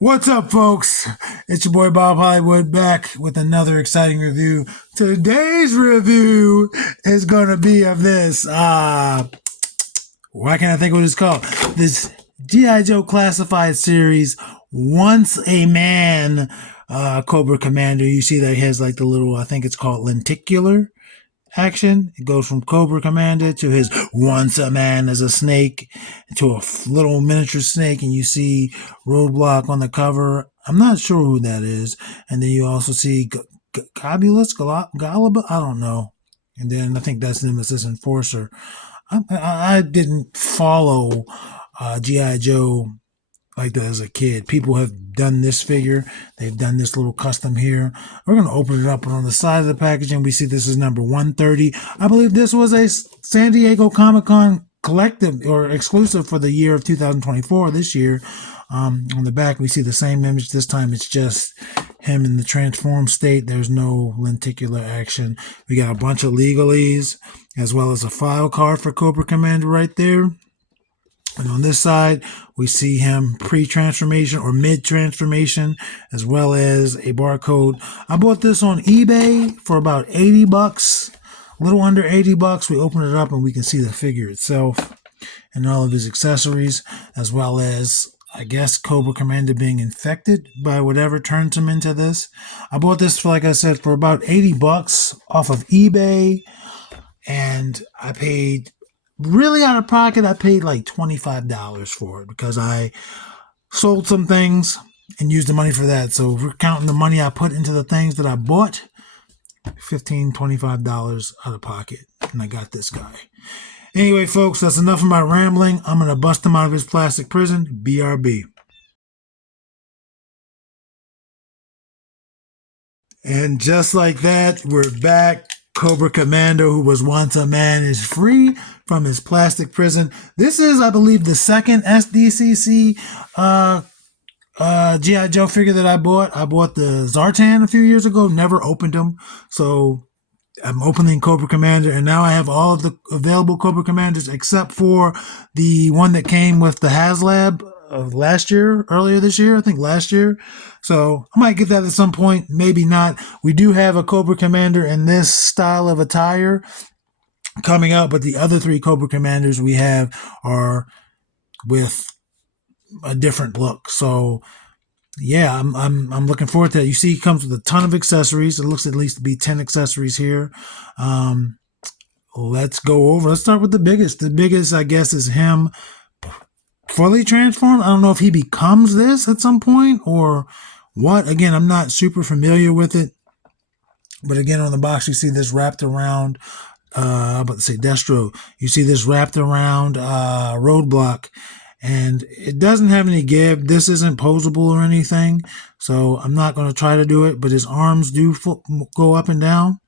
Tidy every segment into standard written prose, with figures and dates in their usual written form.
What's up, folks? It's your boy Bob Hollywood back with another exciting review. Today's review is going to be of this. Why can't I think what it's called? This G.I. Joe Classified series, Once a Man, Cobra Commander. You see that he has like the little, I think it's called lenticular action. It goes from Cobra Commander to his Once a Man as a snake to a little miniature snake, and you see Roadblock on the cover. I'm not sure who that is. And then you also see Gobulus, Galaba, I don't know. And then I think that's Nemesis Enforcer. I didn't follow G.I. Joe like that as a kid. People have done this figure. They've done this little custom here. We're going to open it up, and on the side of the packaging, we see this is number 130. I believe this was a San Diego Comic-Con collective or exclusive for the year of 2024, this year. On the back, we see the same image. This time it's just him in the transformed state. There's no lenticular action. We got a bunch of legalese, as well as a file card for Cobra Commander right there. And on this side, we see him pre-transformation or mid-transformation, as well as a barcode. I bought this on eBay for about 80 bucks, a little under 80 bucks. We open it up and we can see the figure itself and all of his accessories, as well as, I guess, Cobra Commander being infected by whatever turns him into this. I bought this, for, like I said, for about 80 bucks off of eBay, and I paid, really out of pocket, I paid like $25 for it because I sold some things and used the money for that. So if we're counting the money I put into the things that I bought, $15, $25 out of pocket, and I got this guy. Anyway, folks, that's enough of my rambling. I'm going to bust him out of his plastic prison. BRB. And just like that, we're back. Cobra Commando, who was once a man, is free from his plastic prison. This is, I believe, the second SDCC G.I. Joe figure that I bought. I bought the Zartan a few years ago, never opened them. So I'm opening Cobra Commander, and now I have all of the available Cobra Commanders except for the one that came with the HasLab of last year, earlier this year, I think last year. So I might get that at some point, maybe not. We do have a Cobra Commander in this style of attire coming out, but the other three Cobra Commanders we have are with a different look. So yeah, I'm looking forward to that. You see, he comes with a ton of accessories. It looks at least to be 10 accessories here. Let's go over. Let's start with the biggest. The biggest, I guess, is him fully transformed. I don't know if he becomes this at some point or what. Again, I'm not super familiar with it. But again, on the box, you see this wrapped around, I'm about to say Destro. You see this wrapped around Roadblock. And it doesn't have any give. This isn't posable or anything, so I'm not going to try to do it, but his arms do go up and down.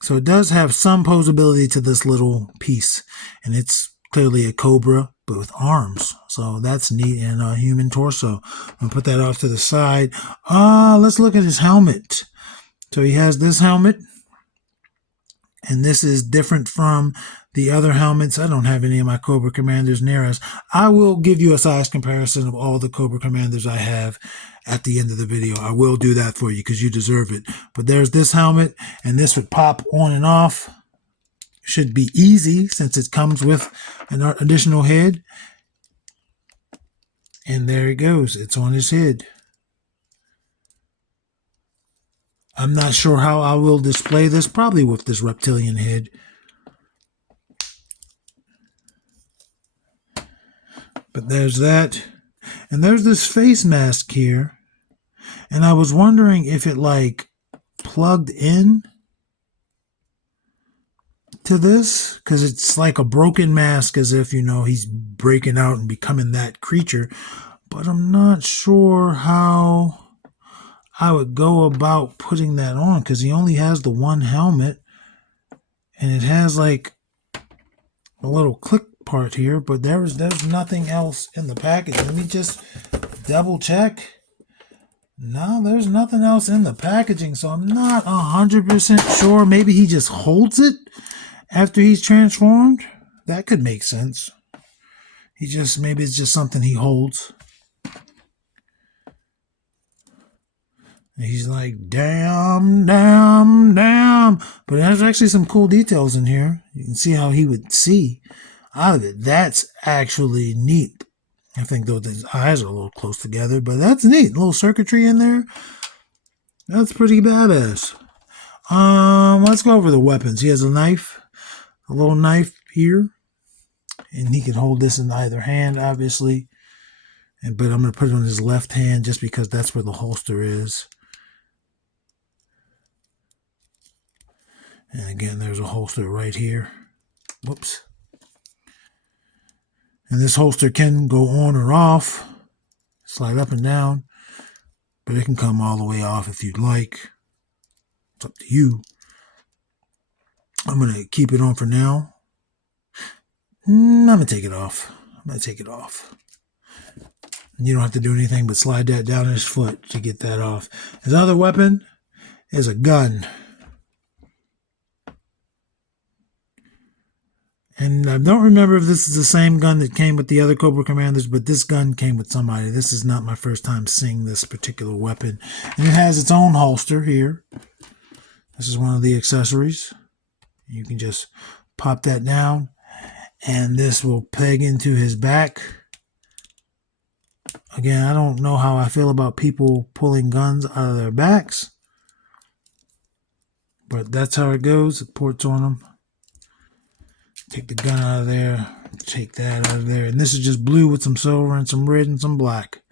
So it does have some posability to this little piece, and it's clearly a Cobra, but with arms. So that's neat, and a human torso. I'll put that off to the side. Let's look at his helmet. So he has this helmet, and this is different from the other helmets. I don't have any of my Cobra Commanders near us. I will give you a size comparison of all the Cobra Commanders I have at the end of the video. I will do that for you because you deserve it. But there's this helmet, and this would pop on and off. Should be easy since it comes with an additional head. And there it goes. It's on his head. I'm not sure how I will display this, probably with this reptilian head. But there's that. And there's this face mask here. And I was wondering if it like plugged in to this, because it's like a broken mask, as if, you know, he's breaking out and becoming that creature. But I'm not sure how I would go about putting that on, because he only has the one helmet. And it has like a little click part here, but there's nothing else in the package. Let me just double check. No, there's nothing else in the packaging, so I'm not 100% sure. Maybe he just holds it after he's transformed. That could make sense. Maybe it's just something he holds. And he's like, damn, damn, damn. But there's actually some cool details in here. You can see how he would see out of it. That's actually neat. I think though his eyes are a little close together, but that's neat. A little circuitry in there. That's pretty badass. Let's go over the weapons. He has a knife, a little knife here, and he can hold this in either hand, obviously. But I'm going to put it on his left hand just because that's where the holster is. And again, there's a holster right here. Whoops. And this holster can go on or off, slide up and down, but it can come all the way off if you'd like. It's up to you. I'm going to keep it on for now. I'm going to take it off. You don't have to do anything but slide that down his foot to get that off. His other weapon is a gun. And I don't remember if this is the same gun that came with the other Cobra Commanders, but this gun came with somebody. This is not my first time seeing this particular weapon. And it has its own holster here. This is one of the accessories. You can just pop that down, and this will peg into his back. Again, I don't know how I feel about people pulling guns out of their backs, but that's how it goes. It ports on them. Take the gun out of there, take that out of there. And this is just blue with some silver and some red and some black.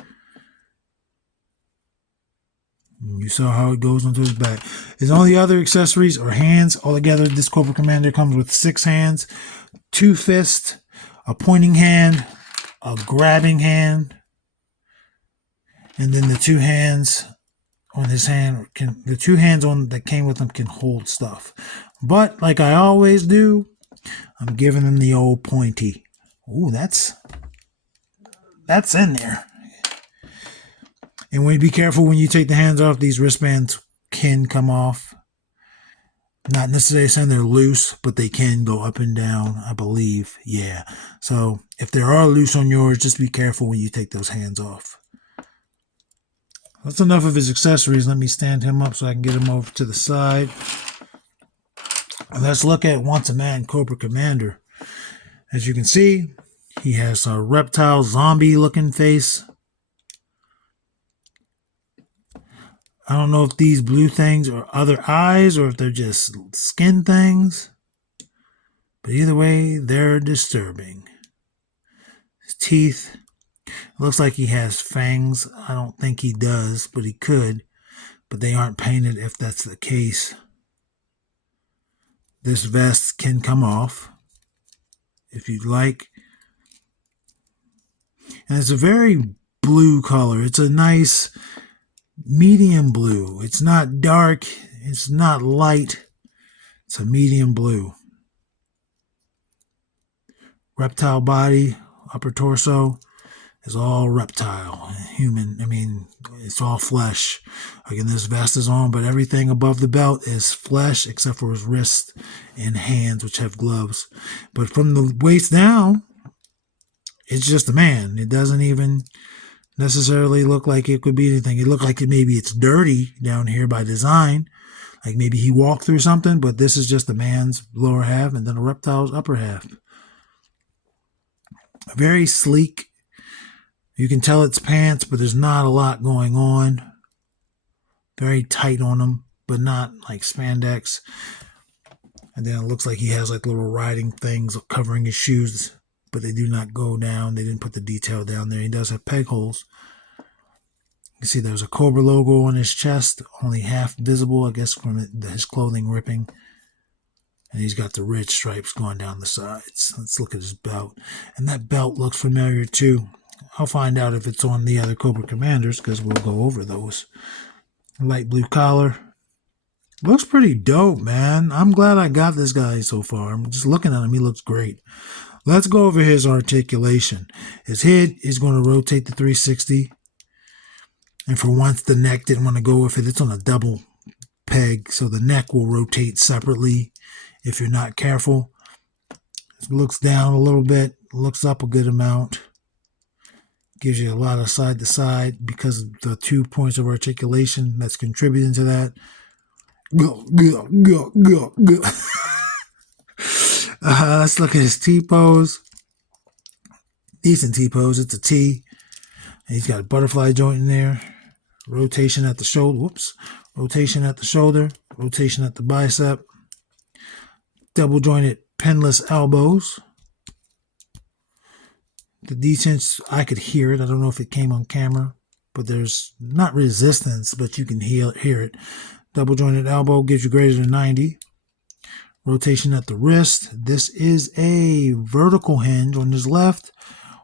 You saw how it goes onto his back. His only other accessories are hands. Altogether, this Cobra Commander comes with 6 hands, 2 fists, a pointing hand, a grabbing hand, and then the 2 hands on his hand the 2 hands on that came with him can hold stuff. But like I always do, I'm giving him the old pointy. Ooh, that's in there. And when you be careful when you take the hands off, these wristbands can come off. Not necessarily saying they're loose, but they can go up and down, I believe. Yeah. So if they are loose on yours, just be careful when you take those hands off. That's enough of his accessories. Let me stand him up so I can get him over to the side. Let's look at Once a Man Cobra Commander. As you can see, he has a reptile zombie looking face. I don't know if these blue things are other eyes or if they're just skin things. But either way, they're disturbing. His teeth. It looks like he has fangs. I don't think he does, but he could. But they aren't painted if that's the case. This vest can come off if you'd like. And it's a very blue color. It's a nice medium blue. It's not dark. It's not light. It's a medium blue. Reptile body, upper torso is all reptile. Human, it's all flesh. Again, this vest is on, but everything above the belt is flesh except for his wrists and hands, which have gloves. But from the waist down, it's just a man. It doesn't even necessarily look like it could be anything. It looked like maybe it's dirty down here by design. Like maybe he walked through something, but this is just a man's lower half and then a reptile's upper half. Very sleek. You can tell it's pants, but there's not a lot going on. Very tight on them, but not like spandex. And then it looks like he has like little riding things covering his shoes, but they do not go down. They didn't put the detail down there. He does have peg holes. You can see there's a Cobra logo on his chest, only half visible, I guess, from his clothing ripping. And he's got the red stripes going down the sides. Let's look at his belt. And that belt looks familiar too. I'll find out if it's on the other Cobra Commanders because we'll go over those. Light blue collar. Looks pretty dope, man. I'm glad I got this guy so far. I'm just looking at him. He looks great. Let's go over his articulation. His head is going to rotate to 360. And for once, the neck didn't want to go with it. It's on a double peg, so the neck will rotate separately if you're not careful. It looks down a little bit, looks up a good amount. Gives you a lot of side to side because of the 2 points of articulation that's contributing to that. Let's look at his T-pose. Decent T-pose. It's a T. And he's got a butterfly joint in there. Rotation at the shoulder. Whoops. Rotation at the shoulder. Rotation at the bicep. Double jointed pinless elbows. The descents, I could hear it. I don't know if it came on camera, but there's not resistance, but you can hear it. Double jointed elbow gives you greater than 90. Rotation at the wrist. This is a vertical hinge on his left,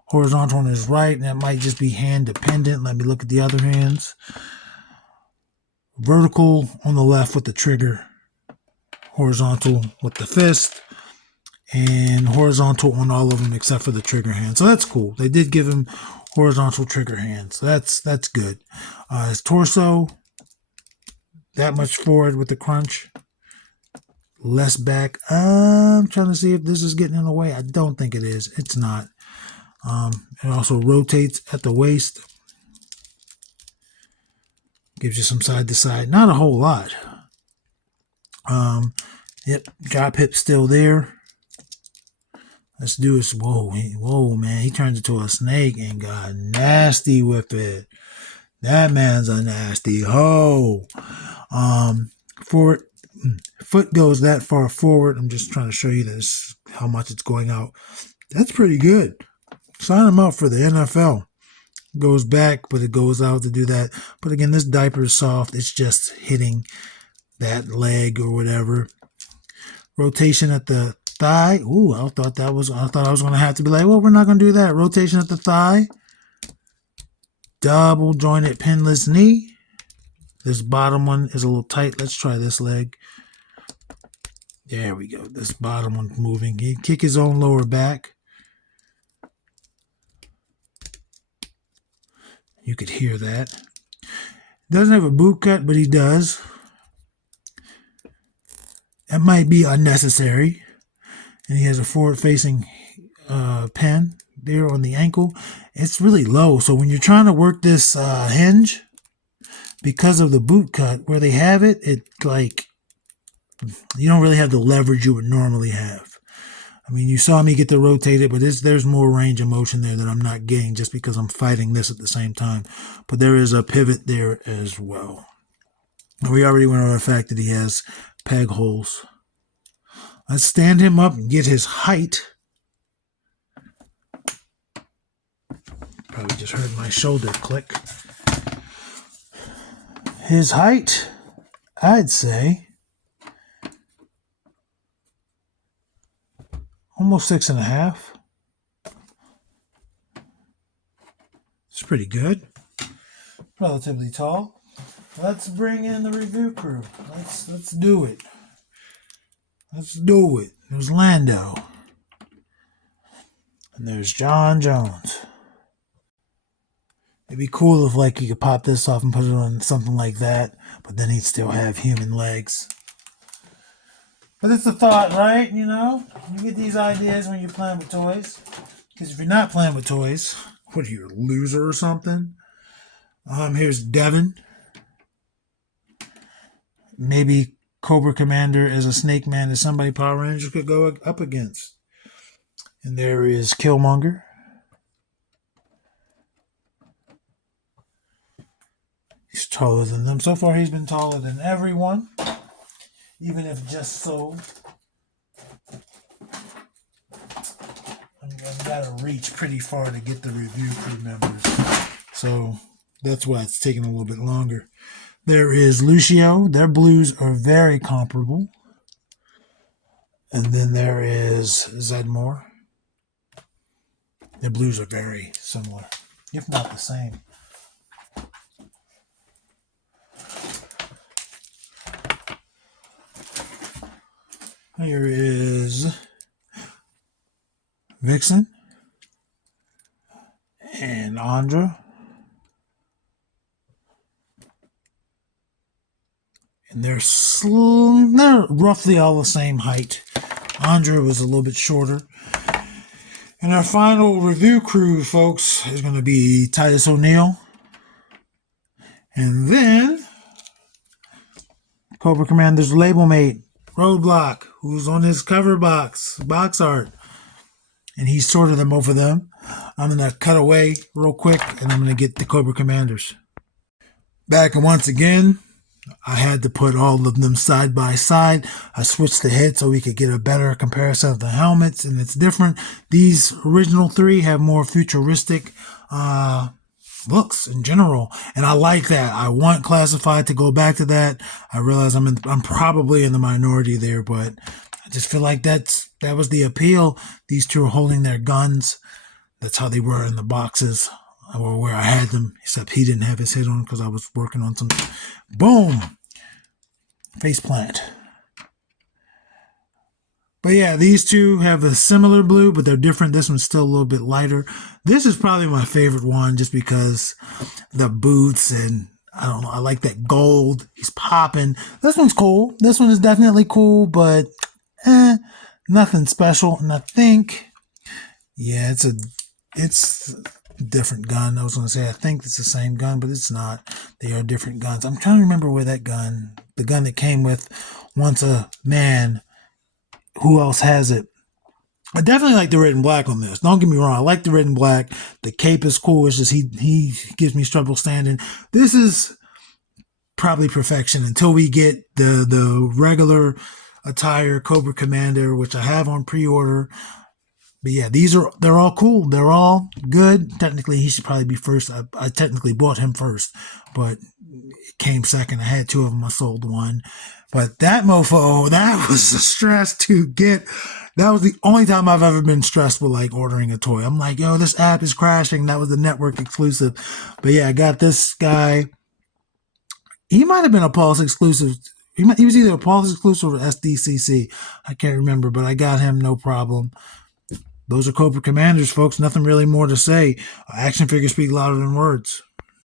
horizontal on his right, and that might just be hand dependent. Let me look at the other hands. Vertical on the left with the trigger, horizontal with the fist, and horizontal on all of them except for the trigger hand. So that's cool. They did give him horizontal trigger hands. So that's good. His torso, that much forward with the crunch. Less back. I'm trying to see if this is getting in the way. I don't think it is. It's not. It also rotates at the waist. Gives you some side to side. Not a whole lot. Yep, drop hip still there. Let's do this. Whoa, man. He turns into a snake and got nasty with it. That man's a nasty hoe. Forward. Foot goes that far forward. I'm just trying to show you this, how much it's going out. That's pretty good. Sign him up for the NFL. Goes back, but it goes out to do that. But again, this diaper is soft. It's just hitting that leg or whatever. Rotation at the thigh. Ooh, I thought I was going to have to be like, well, we're not going to do that. Rotation at the thigh. Double jointed pinless knee. This bottom one is a little tight. Let's try this leg. There we go. This bottom one moving. He can kick his own lower back. You could hear that. Doesn't have a boot cut, but he does. That might be unnecessary. And he has a forward-facing pin there on the ankle. It's really low. So when you're trying to work this hinge, because of the boot cut, where they have it, like, you don't really have the leverage you would normally have. I mean, you saw me get to rotate it, but there's more range of motion there that I'm not getting just because I'm fighting this at the same time. But there is a pivot there as well. And we already went over the fact that he has peg holes. Let's stand him up and get his height. Probably just heard my shoulder click. His height, I'd say, almost 6.5. It's pretty good. Relatively tall. Let's bring in the review crew. Let's do it. Let's do it. There's Lando. And there's John Jones. It'd be cool if, like, you could pop this off and put it on something like that, but then he'd still have human legs. But it's a thought, right? You know? You get these ideas when you're playing with toys. Because if you're not playing with toys, what are you, a loser or something? Here's Devin. Maybe Cobra Commander as a Snake Man is somebody Power Rangers could go up against. And there is Killmonger. He's taller than them. So far, he's been taller than everyone, even if just so. I've got to reach pretty far to get the review crew members. So that's why it's taking a little bit longer. There is Lucio. Their blues are very comparable. And then there is Zedmore. Their blues are very similar, if not the same. Here is Vixen and Andra. And they're roughly all the same height. Andra was a little bit shorter. And our final review crew, folks, is going to be Titus O'Neil. And then Cobra Commander's label mate, Roadblock, who's on his cover box art. And he sorted them over them. I'm going to cut away real quick, and I'm going to get the Cobra Commanders. Back and once again, I had to put all of them side by side. I switched the head so we could get a better comparison of the helmets, and it's different. These original three have more futuristic looks in general, and I like that. I want Classified to go back to that. I realize I'm probably in the minority there, but I just feel like that was the appeal. These two are holding their guns. That's how they were in the boxes, or where I had them, except he didn't have his head on because I was working on some. Boom! Faceplant. But yeah, these two have a similar blue, but they're different. This one's still a little bit lighter. This is probably my favorite one just because the boots and I don't know, I like that gold. He's popping. This one's cool. This one is definitely cool, but nothing special. And I think, yeah, it's a different gun. I was going to say, I think it's the same gun, but it's not. They are different guns. I'm trying to remember where that gun, the gun that came with Once a Man, who else has it? I definitely like the red and black on this. Don't get me wrong. I like the red and black. The cape is cool. It's just he gives me trouble standing. This is probably perfection until we get the regular attire Cobra Commander, which I have on pre-order. But yeah, they're all cool. They're all good. Technically, he should probably be first. I technically bought him first, but it came second. I had two of them. I sold one. But that mofo, that was a stress to get. That was the only time I've ever been stressed with like ordering a toy. I'm like, yo, this app is crashing. That was the network exclusive. But yeah, I got this guy. He might have been a Pulse exclusive. He was either a Pulse exclusive or SDCC. I can't remember, but I got him, no problem. Those are Cobra Commanders, folks. Nothing really more to say. Action figures speak louder than words.